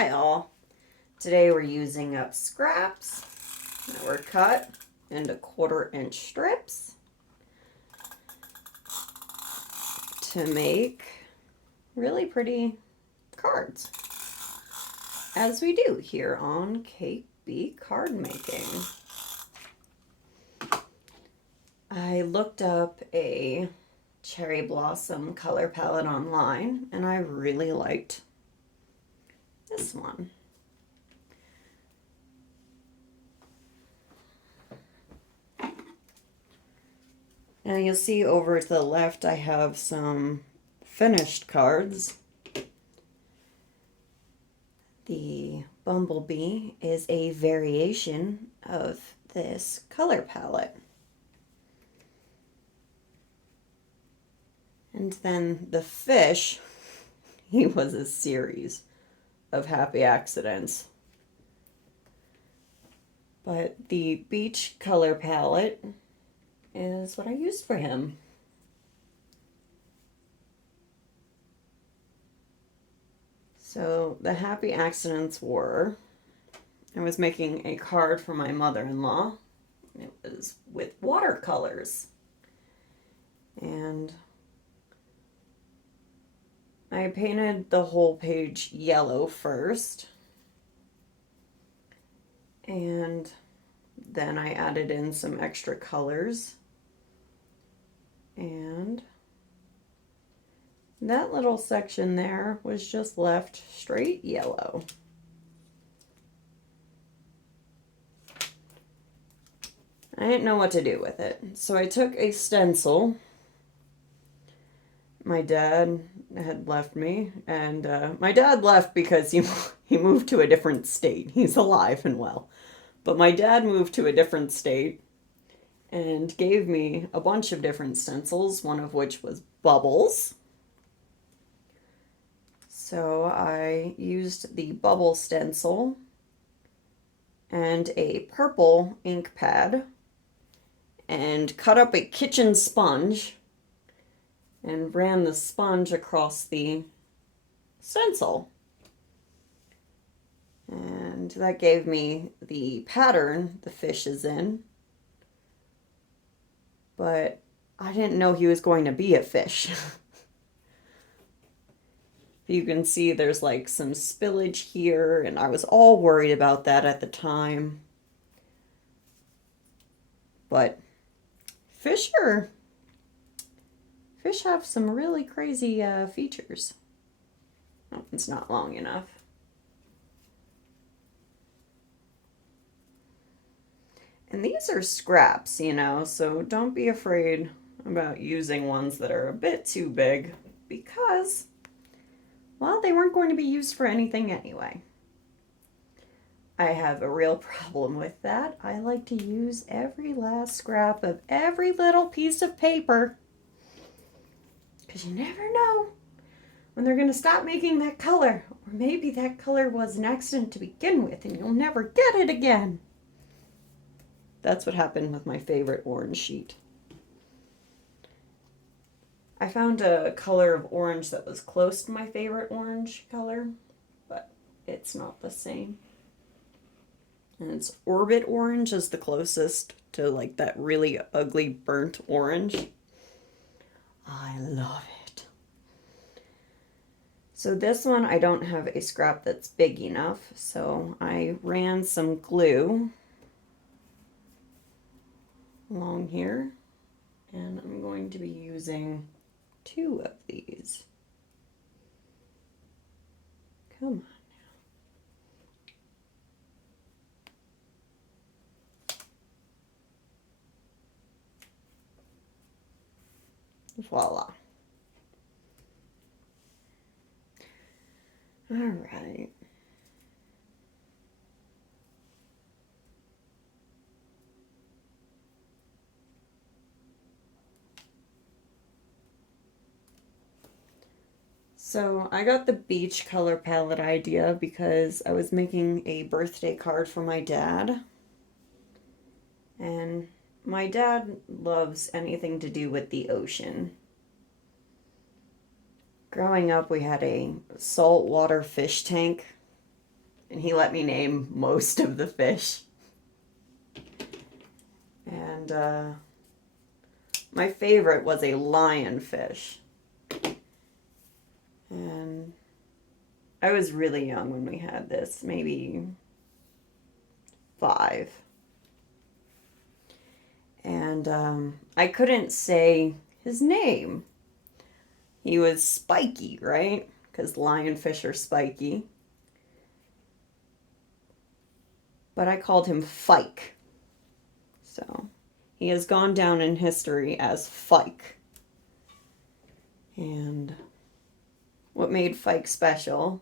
Style. Today we're using up scraps that were cut into 1/4-inch strips to make really pretty cards, as we do here on KB Card Making. I looked up a cherry blossom color palette online and I really liked this one. Now you'll see over to the left I have some finished cards. The Bumblebee is a variation of this color palette. And then the fish, he was a series of happy accidents. But the beach color palette is what I used for him. So the happy accidents were, I was making a card for my mother-in-law. It was with watercolors. And I painted the whole page yellow first. And then I added in some extra colors. And that little section there was just left straight yellow. I didn't know what to do with it. So I took a stencil. My dad had left me, and my dad left because he moved to a different state. He's alive and well. But my dad moved to a different state and gave me a bunch of different stencils, one of which was bubbles. So I used the bubble stencil and a purple ink pad and cut up a kitchen sponge and ran the sponge across the stencil. And that gave me the pattern the fish is in. But I didn't know he was going to be a fish. You can see there's like some spillage here, and I was all worried about that at the time. But fish have some really crazy features. Oh, it's not long enough. And these are scraps, you know, so don't be afraid about using ones that are a bit too big because, well, they weren't going to be used for anything anyway. I have a real problem with that. I like to use every last scrap of every little piece of paper because you never know when they're going to stop making that color. Or maybe that color was an accident to begin with and you'll never get it again. That's what happened with my favorite orange sheet. I found a color of orange that was close to my favorite orange color, but it's not the same. And it's Orbit Orange is the closest to like that really ugly burnt orange. I love it. So this one I don't have a scrap that's big enough, so I ran some glue along here, and I'm going to be using 2 of these. Come on now. Voila. All right. So I got the beach color palette idea because I was making a birthday card for my dad. And my dad loves anything to do with the ocean. Growing up, we had a saltwater fish tank and he let me name most of the fish. And my favorite was a lionfish. And I was really young when we had this, maybe 5. And I couldn't say his name. He was spiky, right? Because lionfish are spiky. But I called him Fike. So he has gone down in history as Fike. And what made Fike special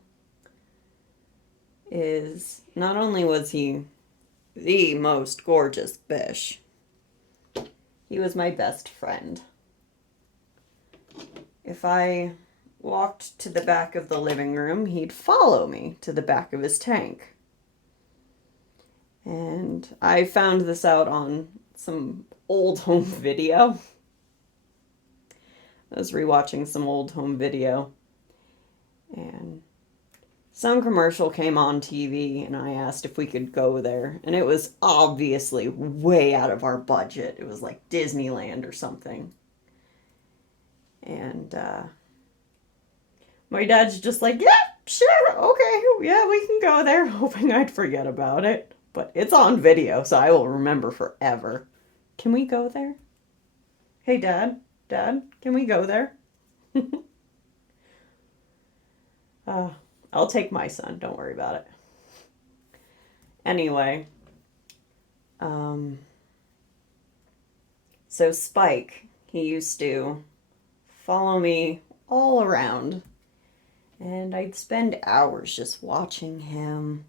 is not only was he the most gorgeous fish, he was my best friend. If I walked to the back of the living room, he'd follow me to the back of his tank. And I found this out on some old home video. I was rewatching some old home video, and some commercial came on TV, and I asked if we could go there. And it was obviously way out of our budget. It was like Disneyland or something. And my dad's just like, yeah, sure, okay, yeah, we can go there, hoping I'd forget about it. But it's on video, so I will remember forever. Can we go there? Hey, Dad, can we go there? I'll take my son, don't worry about it. Anyway, so Spike, he used to follow me all around, and I'd spend hours just watching him,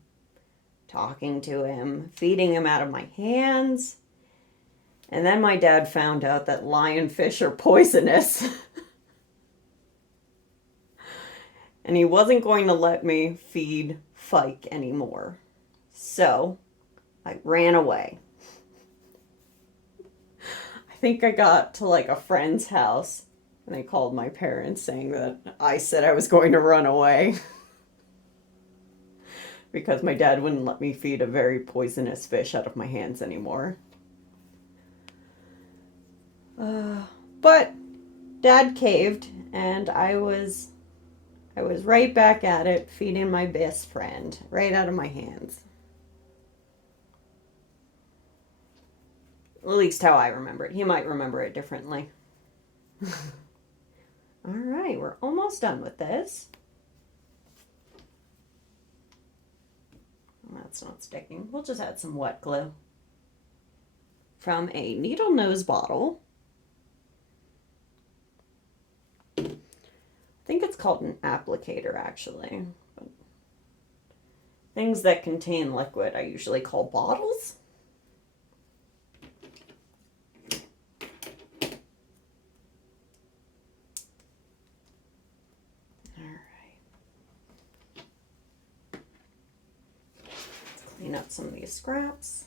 talking to him, feeding him out of my hands. And then my dad found out that lionfish are poisonous. And he wasn't going to let me feed Fike anymore. So I ran away. I think I got to like a friend's house, and they called my parents saying that I said I was going to run away. Because my dad wouldn't let me feed a very poisonous fish out of my hands anymore. But Dad caved, and I was right back at it, feeding my best friend right out of my hands. At least how I remember it. He might remember it differently. All right, we're almost done with this. That's not sticking. We'll just add some wet glue from a needle nose bottle. I think it's called an applicator, actually. But things that contain liquid I usually call bottles. Clean up some of these scraps.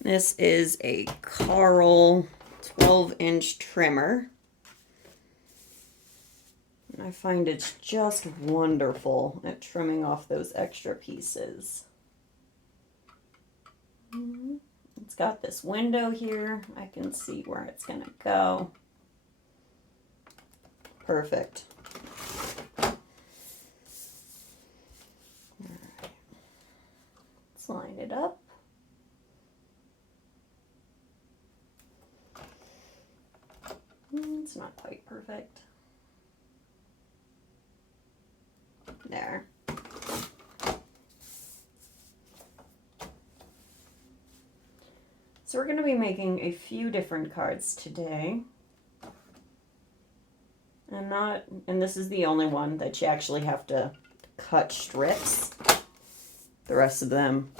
This is a Carl 12-inch trimmer. And I find it's just wonderful at trimming off those extra pieces. It's got this window here. I can see where it's going to go. Perfect. Let's line it up. It's not quite perfect. There. So we're going to be making a few different cards today. And this is the only one that you actually have to cut strips. The rest of them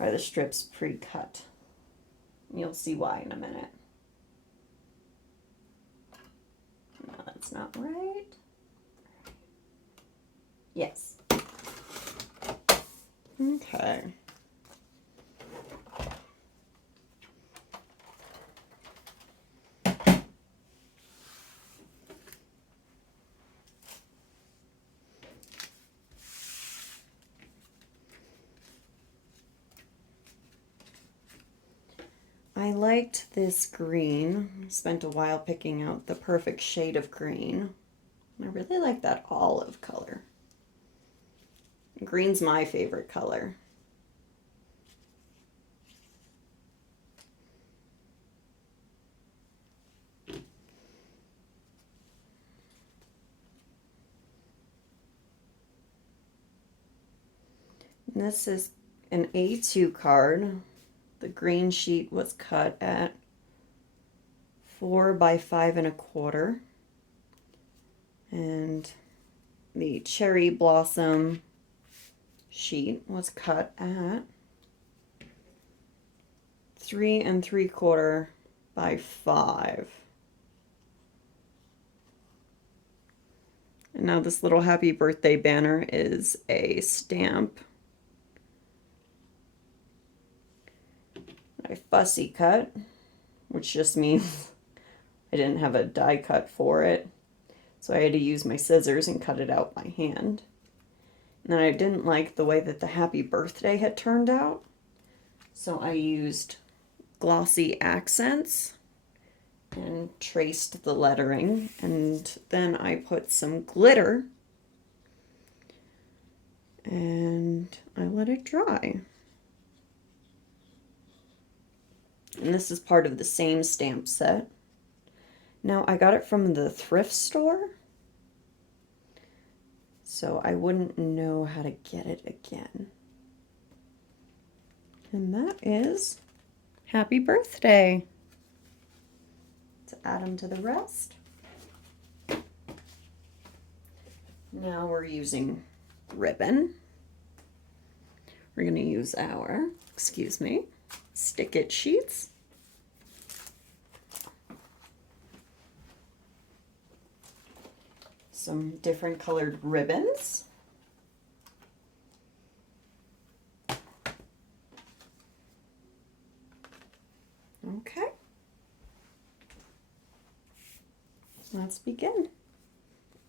are the strips pre-cut. You'll see why in a minute. No, that's not right. Yes. Okay. I liked this green. I spent a while picking out the perfect shade of green. I really like that olive color. Green's my favorite color. And this is an A2 card. The green sheet was cut at 4 by 5 1/4. And the cherry blossom sheet was cut at 3 3/4 by 5. And now this little happy birthday banner is a stamp. I fussy cut, which just means I didn't have a die cut for it. So I had to use my scissors and cut it out by hand. And then I didn't like the way that the happy birthday had turned out. So I used glossy accents and traced the lettering. And then I put some glitter and I let it dry. And this is part of the same stamp set. Now, I got it from the thrift store, so I wouldn't know how to get it again. And that is Happy Birthday. Let's add them to the rest. Now we're using ribbon. We're going to use our, stick it sheets. Some different colored ribbons. Okay. Let's begin.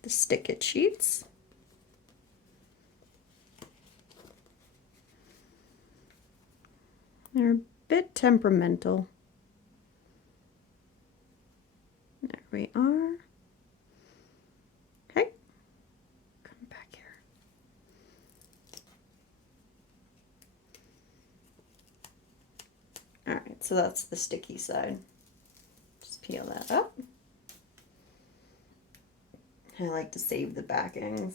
The stick it sheets. They're a bit temperamental. There we are. Okay, come back here. All right, so that's the sticky side. Just peel that up. I like to save the backings.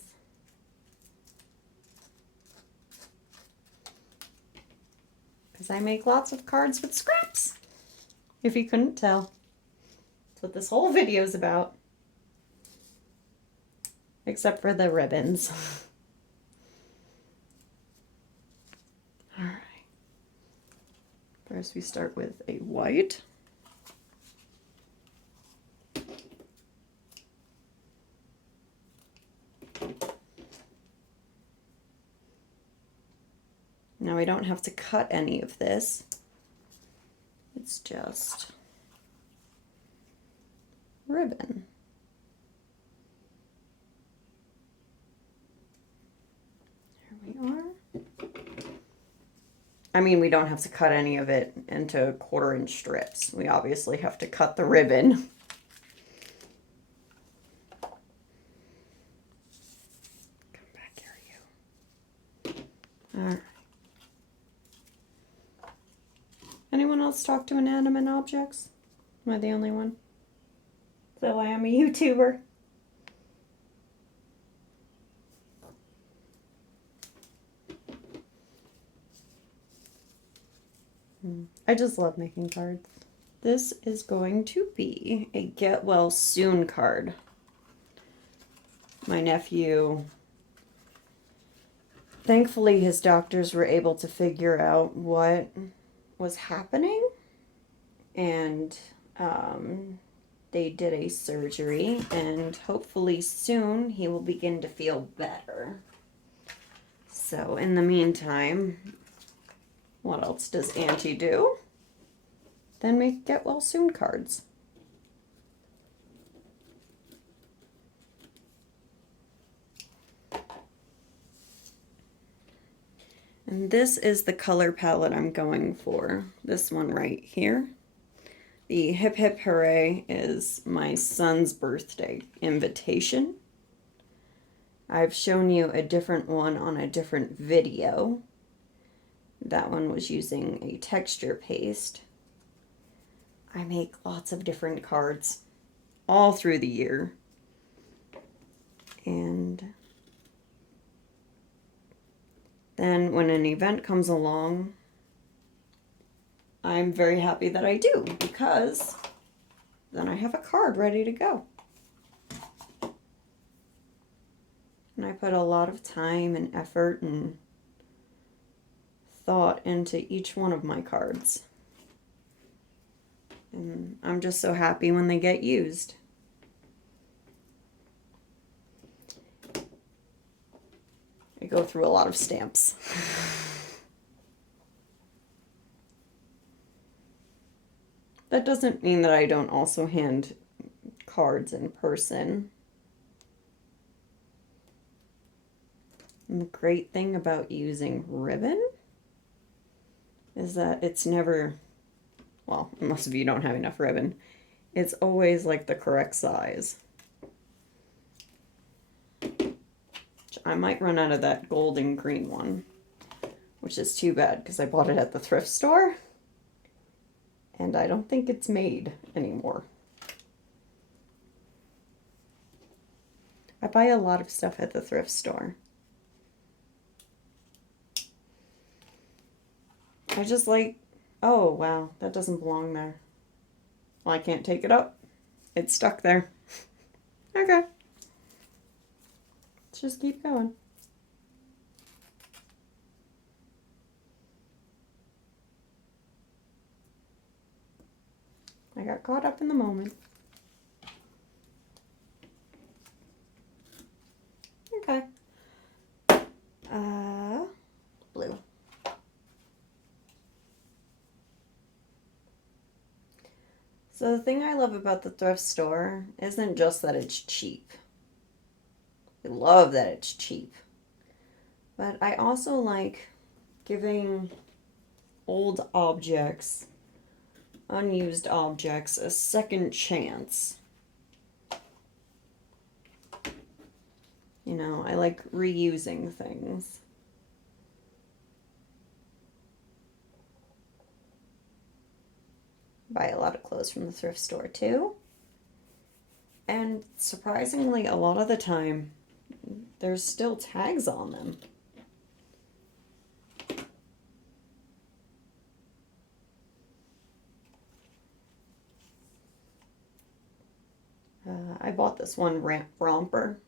Because I make lots of cards with scraps, if you couldn't tell. That's what this whole video is about. Except for the ribbons. All right. First we start with a white. Now I don't have to cut any of this. It's just ribbon. There we are. I mean, we don't have to cut any of it into 1/4 inch strips. We obviously have to cut the ribbon. Come back here, you. All right. Anyone else talk to inanimate objects? Am I the only one? So I am a YouTuber. I just love making cards. This is going to be a get well soon card. My nephew, thankfully his doctors were able to figure out what was happening, and they did a surgery, and hopefully soon he will begin to feel better. So in the meantime, what else does Auntie do? Then make get well soon cards. And this is the color palette I'm going for. This one right here. The Hip Hip Hooray is my son's birthday invitation. I've shown you a different one on a different video. That one was using a texture paste. I make lots of different cards all through the year. And then when an event comes along, I'm very happy that I do, because then I have a card ready to go. And I put a lot of time and effort and thought into each one of my cards. And I'm just so happy when they get used. I go through a lot of stamps. That doesn't mean that I don't also hand cards in person. And the great thing about using ribbon is that it's never, well, unless if you don't have enough ribbon, it's always like the correct size. I might run out of that gold and green one, which is too bad because I bought it at the thrift store. And I don't think it's made anymore. I buy a lot of stuff at the thrift store. I just like, oh wow, that doesn't belong there. Well, I can't take it up. It's stuck there. Okay. Let's just keep going. I got caught up in the moment. Okay. Blue. So the thing I love about the thrift store isn't just that it's cheap. I love that it's cheap. But I also like giving old objects, unused objects, a second chance. You know, I like reusing things. Buy a lot of clothes from the thrift store too. And surprisingly, a lot of the time, there's still tags on them. I bought this one romper.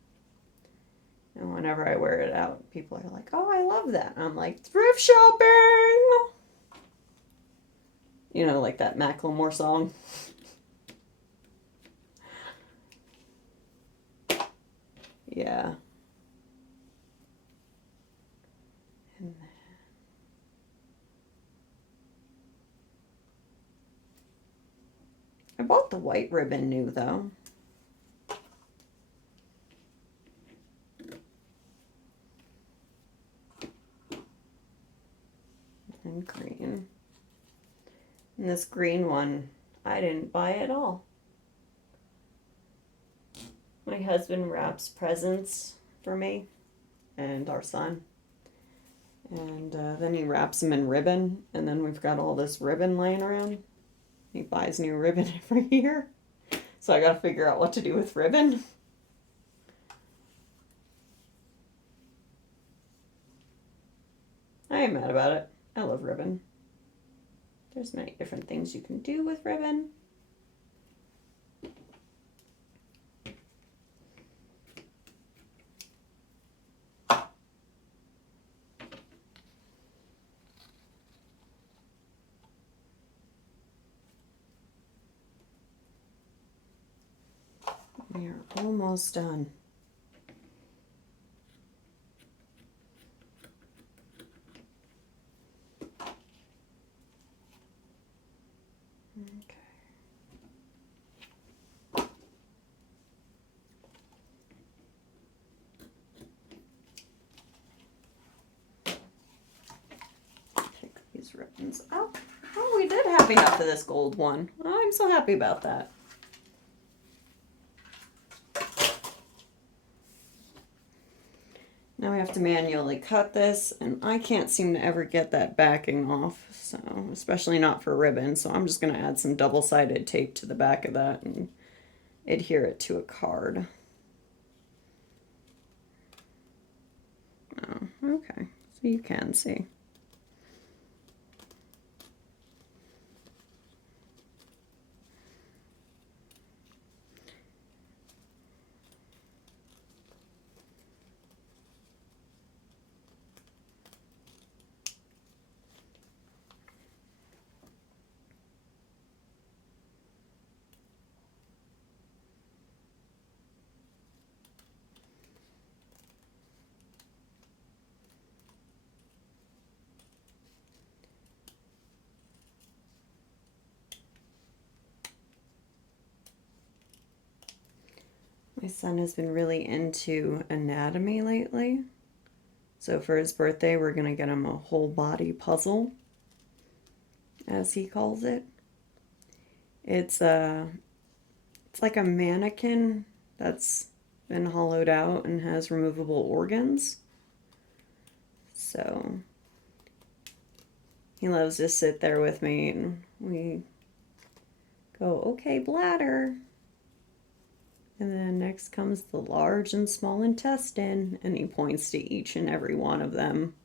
And whenever I wear it out, people are like, oh, I love that. And I'm like, thrift shopping! You know, like that Macklemore song. Yeah. And I bought the white ribbon new, though. And green. And this green one, I didn't buy at all. My husband wraps presents for me and our son. And then he wraps them in ribbon. And then we've got all this ribbon laying around. He buys new ribbon every year. So I got to figure out what to do with ribbon. I ain't mad about it. I love ribbon. There's many different things you can do with ribbon. We are almost done. Ribbons. Oh, we did have enough of this gold one. I I'm so happy about that. Now I have to manually cut this, and I can't seem to ever get that backing off, so especially not for ribbon, so I'm just going to add some double-sided tape to the back of that and adhere it to a card. Oh, okay, so you can see. My son has been really into anatomy lately. So for his birthday, we're going to get him a whole body puzzle, as he calls it. It's like a mannequin that's been hollowed out and has removable organs. So he loves to sit there with me and we go, okay, bladder. And then next comes the large and small intestine, and he points to each and every one of them.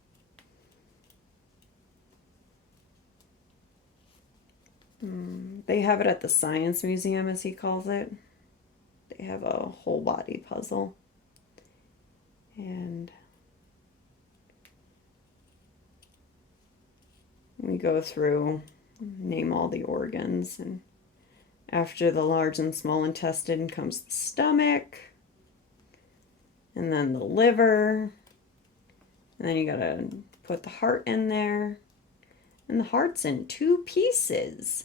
They have it at the Science Museum, as he calls it. They have a whole body puzzle. And we go through, name all the organs, and after the large and small intestine comes the stomach, and then the liver, and then you gotta put the heart in there, and the heart's in 2 pieces.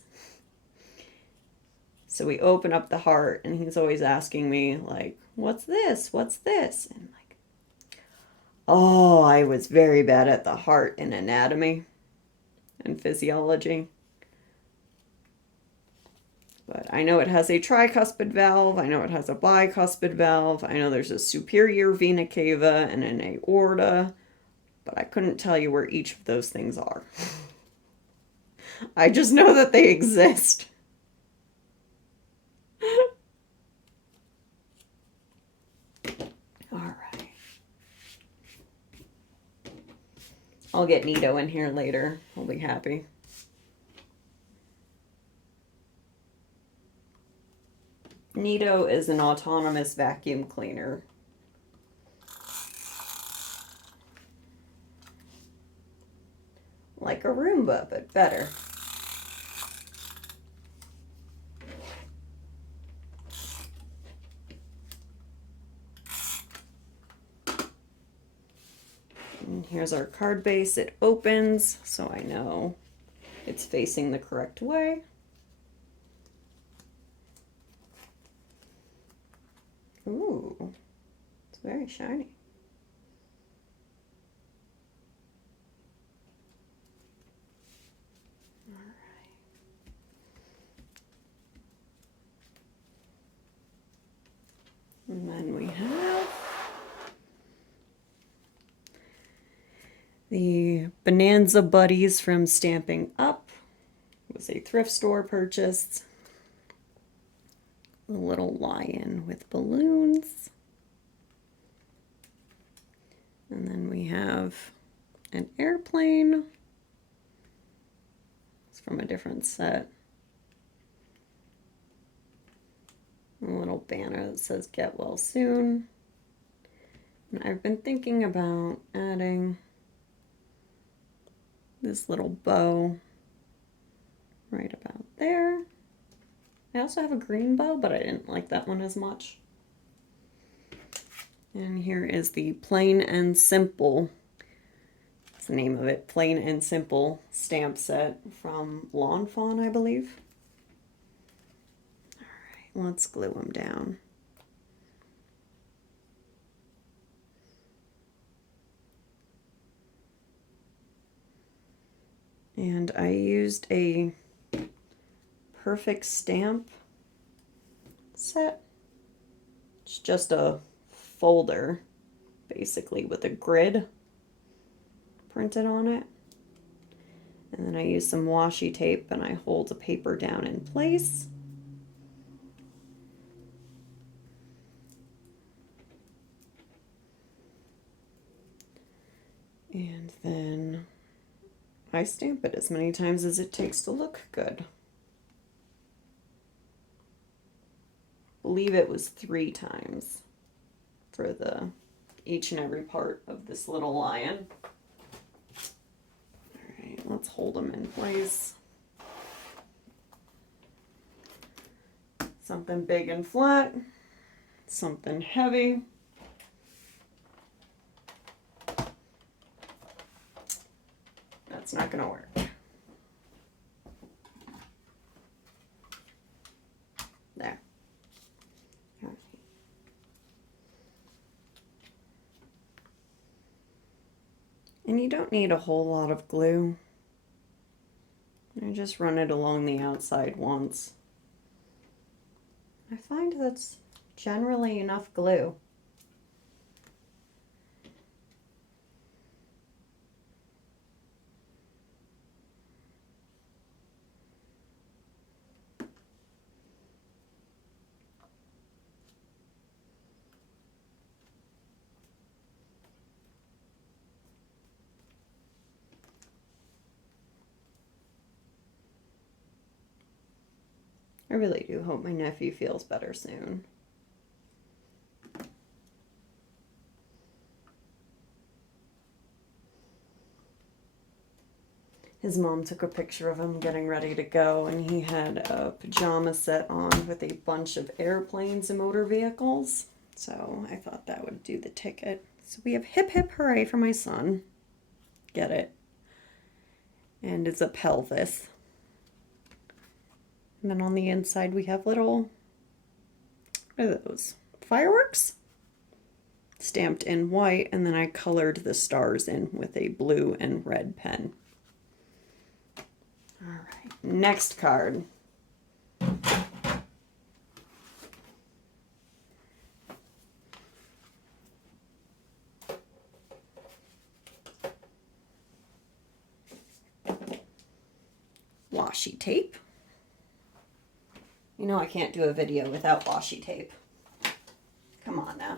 So we open up the heart, and he's always asking me, like, what's this? What's this? And like, oh, I was very bad at the heart in anatomy and physiology. But I know it has a tricuspid valve, I know it has a bicuspid valve, I know there's a superior vena cava and an aorta, but I couldn't tell you where each of those things are. I just know that they exist. Alright. I'll get Nito in here later. He'll be happy. Nito is an autonomous vacuum cleaner. Like a Roomba, but better. And here's our card base. It opens, so I know it's facing the correct way. Ooh, it's very shiny. All right. And then we have the Bonanza Buddies from Stamping Up. It was a thrift store purchase. A little lion with balloons. And then we have an airplane. It's from a different set. A little banner that says "Get Well Soon." And I've been thinking about adding this little bow right about there. I also have a green bow, but I didn't like that one as much. And here is the Plain and Simple, that's the name of it, Plain and Simple stamp set from Fawn, I believe. All right, let's glue them down. And I used a Perfect Stamp set. It's just a folder, basically, with a grid printed on it. And then I use some washi tape and I hold the paper down in place. And then I stamp it as many times as it takes to look good. I believe it was 3 times for each and every part of this little lion. Alright, let's hold them in place. Something big and flat, something heavy. That's not going to work. There. Okay. And you don't need a whole lot of glue. I just run it along the outside once. I find that's generally enough glue. I really do hope my nephew feels better soon. His mom took a picture of him getting ready to go, and he had a pajama set on with a bunch of airplanes and motor vehicles. So I thought that would do the ticket. So we have hip hip hooray for my son. Get it? And it's a pelvis. And then on the inside we have little, what are those? Fireworks? Stamped in white, and then I colored the stars in with a blue and red pen. All right, next card. Washi tape. You know I can't do a video without washi tape. Come on now.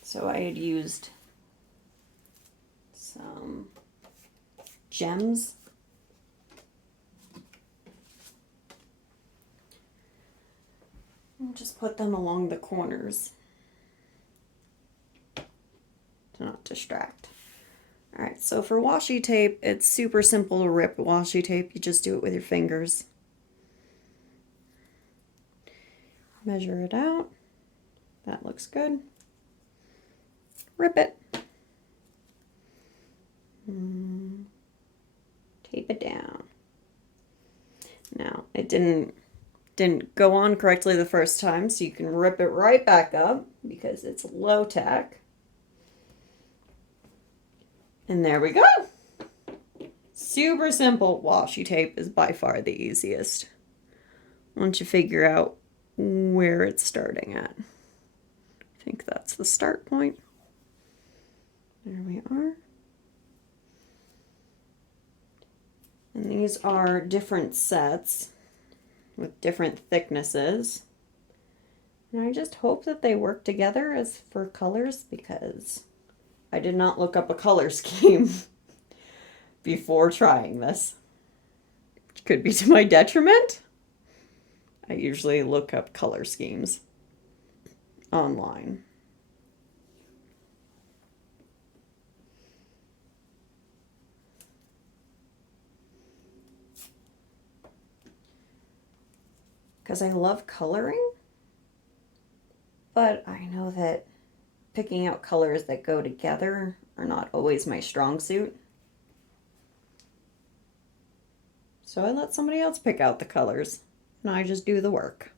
So I had used some gems. And just put them along the corners to not distract. Alright, so for washi tape, it's super simple to rip washi tape. You just do it with your fingers. Measure it out. That looks good. Rip it. Tape it down. Now, it didn't go on correctly the first time, so you can rip it right back up because it's low tack. And there we go. Super simple. Washi tape is by far the easiest once you figure out where it's starting at. I think that's the start point. There we are. And these are different sets with different thicknesses. And I just hope that they work together as for colors, because I did not look up a color scheme before trying this. Which could be to my detriment. I usually look up color schemes online. Because I love coloring, but I know that picking out colors that go together are not always my strong suit. So I let somebody else pick out the colors, and I just do the work.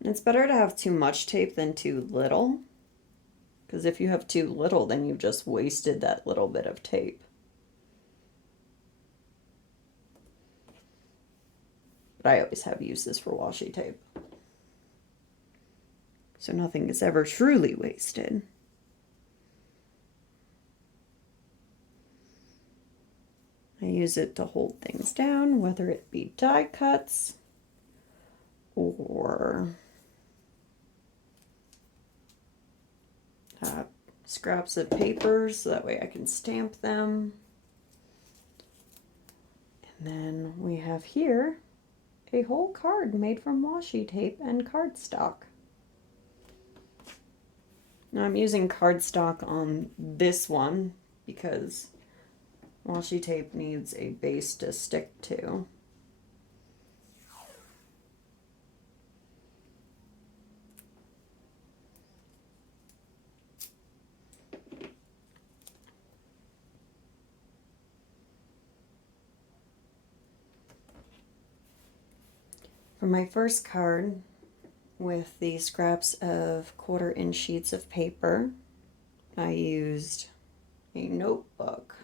It's better to have too much tape than too little, because if you have too little, then you've just wasted that little bit of tape. But I always have uses for washi tape, so nothing is ever truly wasted. I use it to hold things down, whether it be die cuts or scraps of paper, so that way I can stamp them. And then we have here a whole card made from washi tape and cardstock. Now I'm using cardstock on this one because washi tape needs a base to stick to. For my first card, with the scraps of 1/4-inch sheets of paper, I used a notebook.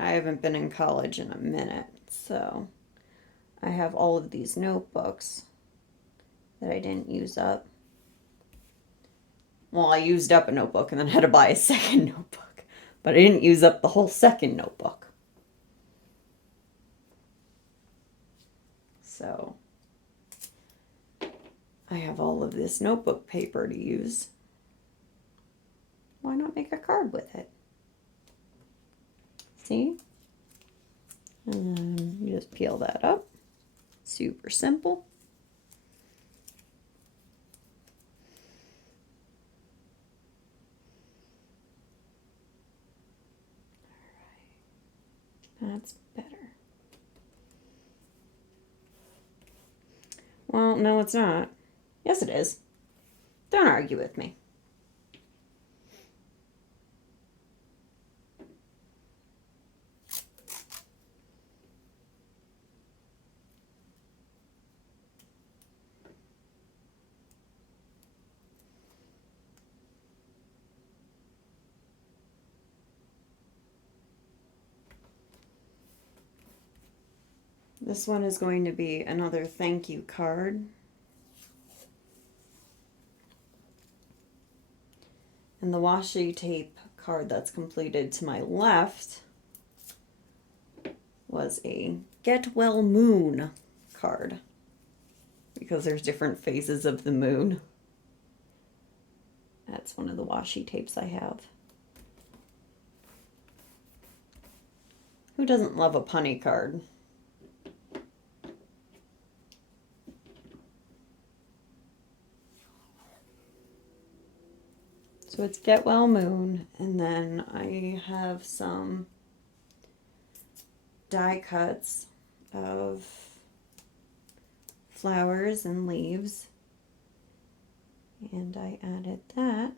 I haven't been in college in a minute, so I have all of these notebooks that I didn't use up. Well, I used up a notebook and then had to buy a second notebook, but I didn't use up the whole second notebook. So I have all of this notebook paper to use. Why not make a card with it? See? And then you just peel that up. Super simple. All right. That's better. Well, no, it's not. Yes, it is. Don't argue with me. This one is going to be another thank you card. And the washi tape card that's completed to my left was a Get Well Moon card, because there's different phases of the moon. That's one of the washi tapes I have. Who doesn't love a punny card? So it's Get Well Moon, and then I have some die cuts of flowers and leaves, and I added that.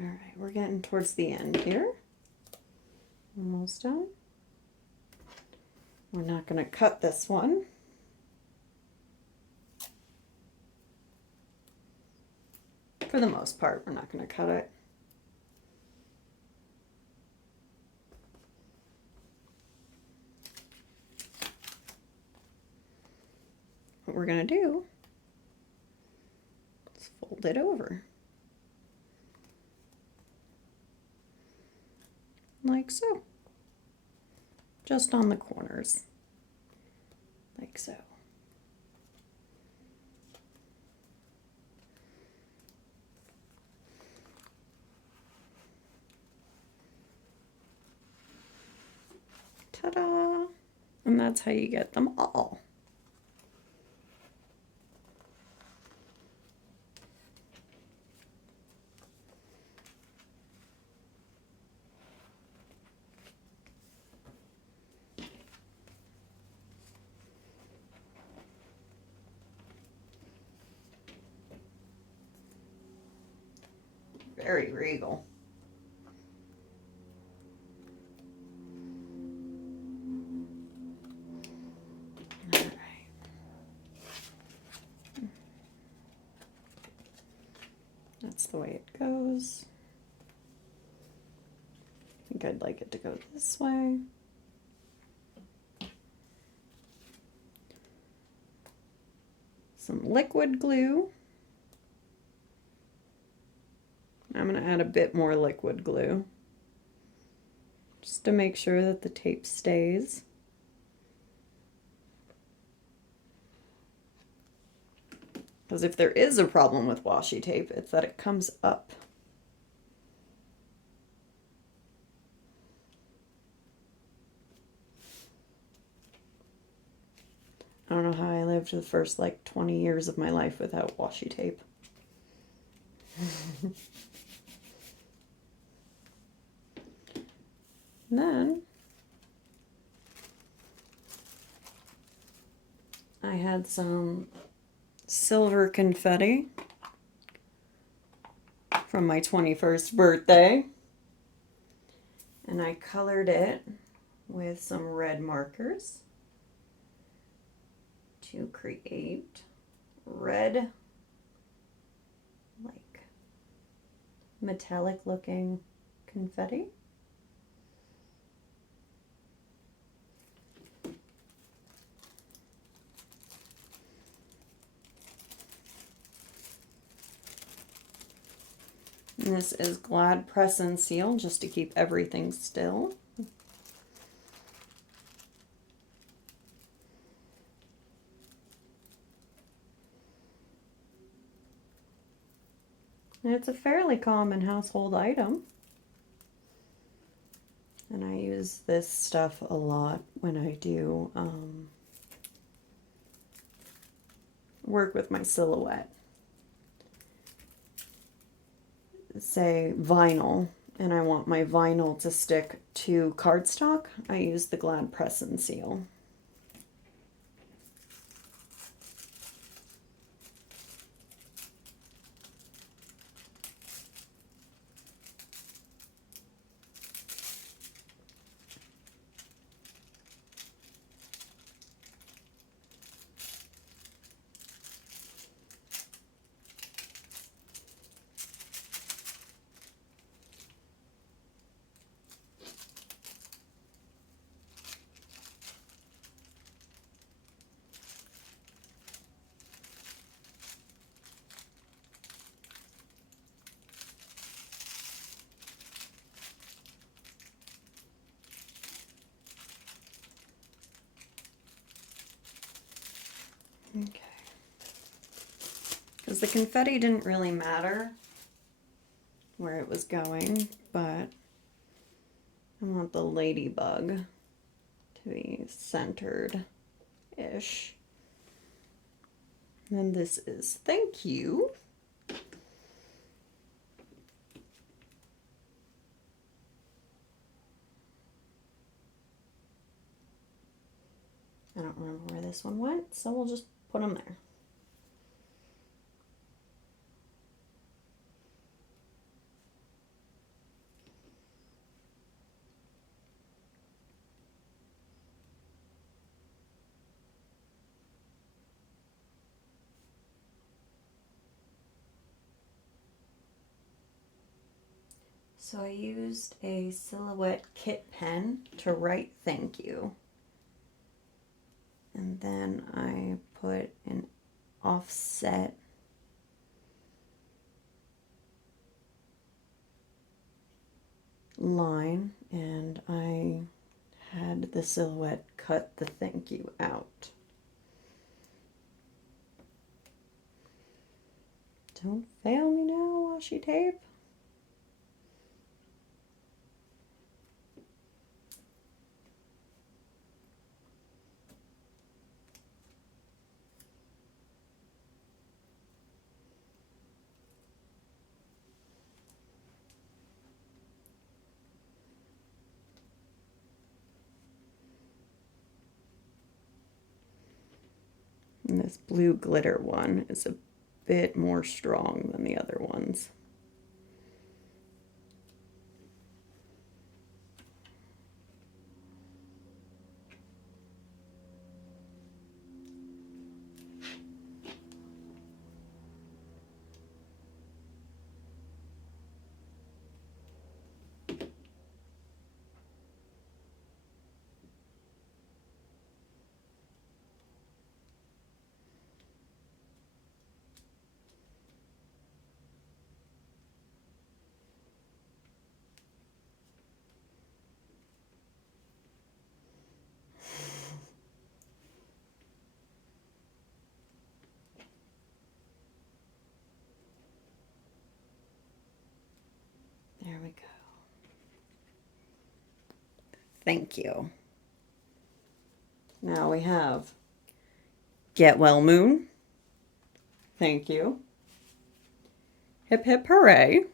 All right, we're getting towards the end here. Almost done. We're not going to cut this one. For the most part, we're not going to cut it. What we're going to do is fold it over. Like so. Just on the corners. Like so. Ta-da! And that's how you get them all. Very regal. All right. That's the way it goes. I think I'd like it to go this way. Some liquid glue. I'm going to add a bit more liquid glue just to make sure that the tape stays. Because if there is a problem with washi tape, it's that it comes up. I don't know how I lived the first like 20 years of my life without washi tape. And then I had some silver confetti from my 21st birthday, and I colored it with some red markers to create red, like metallic looking confetti. And this is Glad Press and Seal, just to keep everything still. And it's a fairly common household item. And I use this stuff a lot when I do work with my silhouette. Say vinyl, and I want my vinyl to stick to cardstock, I use the Glad Press and Seal. Okay. Because the confetti didn't really matter where it was going, but I want the ladybug to be centered-ish. And this is thank you. I don't remember where this one went, so we'll just put them there. So I used a Silhouette kit pen to write thank you. And then I put an offset line, and I had the Silhouette cut the thank you out. Don't fail me now, washi tape. And this blue glitter one is a bit more strong than the other ones. There we go. Thank you. Now we have Get Well Moon. Thank you. Hip Hip Hooray.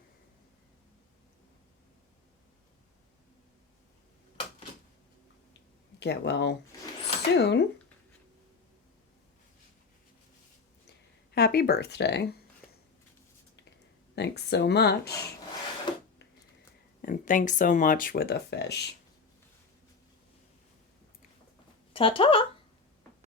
Get well soon. Happy birthday. Thanks so much. And thanks so much with a fish. Ta-ta!